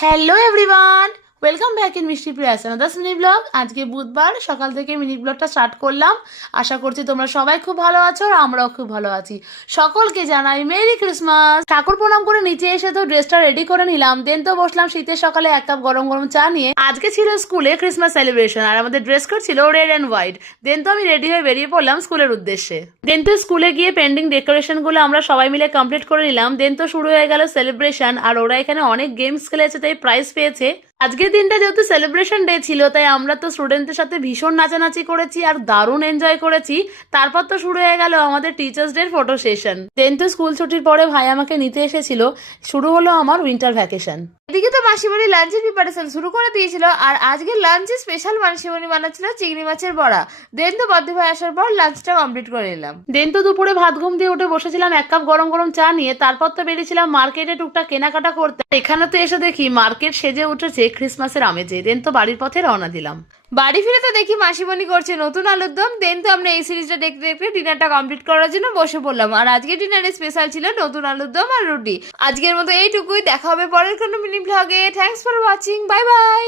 Hello everyone, welcome back in মিষ্টি Prius another mini blog. আজকে বুধবার সকাল থেকে মিনি ব্লগটা স্টার্ট করলাম। আশা করছি তোমরা সবাই খুব ভালো আছো আর আমরাও খুব ভালো আছি। সকলকে জানাই মেরি ক্রিসমাস। ঠাকুর প্রণাম করে নিচে এসে তো ড্রেসটা রেডি করে নিলাম। দেন তো বসলাম শীতের সকালে এক কাপ গরম গরম চা নিয়ে। আজকে ছিল স্কুলে ক্রিসমাস সেলিব্রেশন আর আমাদের ড্রেস কোড ছিল রেড অ্যান্ড হোয়াইট। দেন তো আমি রেডি হয়ে বেরিয়ে পড়লাম স্কুলের উদ্দেশ্যে। দেন তো স্কুলে গিয়ে পেন্ডিং ডেকোরেশন গুলো আমরা সবাই মিলে কমপ্লিট করে নিলাম। দেন তো শুরু হয়ে গেল সেলিব্রেশন আর ওরা এখানে অনেক গেমস খেলেছে, তাই প্রাইজ পেয়েছে। আজকের দিনটা যেহেতু সেলিব্রেশন ডে ছিল, তাই আমরা তো স্টুডেন্টদের সাথে ভীষণ নাচানাচি করেছি আর দারুণ এনজয় করেছি। তারপর তো শুরু হয়ে গেল আমাদের টিচার্স ডে ফটো সেশন। দেন তো স্কুল ছুটির পরে ভাই আমাকে নিতে এসেছিল। শুরু হলো আমার উইন্টার ভ্যাকেশন। এদিকে তো মাসিমণি লাঞ্চের প্রিপারেশন শুরু করে দিয়েছিল আর আজকে লাঞ্চে স্পেশাল মাসিমণি বানাচ্ছিল চিংড়ি মাছের বড়া। দেন তো বদ্দি ভাই আসার পর লাঞ্চটা কমপ্লিট করে নিলাম। দেন তো দুপুরে ভাত ঘুম দিয়ে উঠে বসেছিলাম এক কাপ গরম গরম চা নিয়ে। তারপর তো বেরিয়েছিলাম মার্কেটে টুকটাক কেনাকাটা করতে। এখানে তো এসে দেখি মার্কেট সেজে উঠেছে ক্রিসমাসের আমেজে। দেন তো বাড়ির পথে রওনা দিলাম। বাড়ি ফিরে তো দেখি মাসিমণি করছে নতুন আলুর দম। দেন তো আমরা এই সিরিজটা দেখতে দেখতে ডিনারটা কমপ্লিট করার জন্য বসে পড়লাম। আর আজকে ডিনারে স্পেশাল ছিল নতুন আলুর দম আর রুটি। আজকের মতো এইটুকুই, দেখা হবে পরের কোনো মিনি ব্লগে। Thanks for watching, bye bye.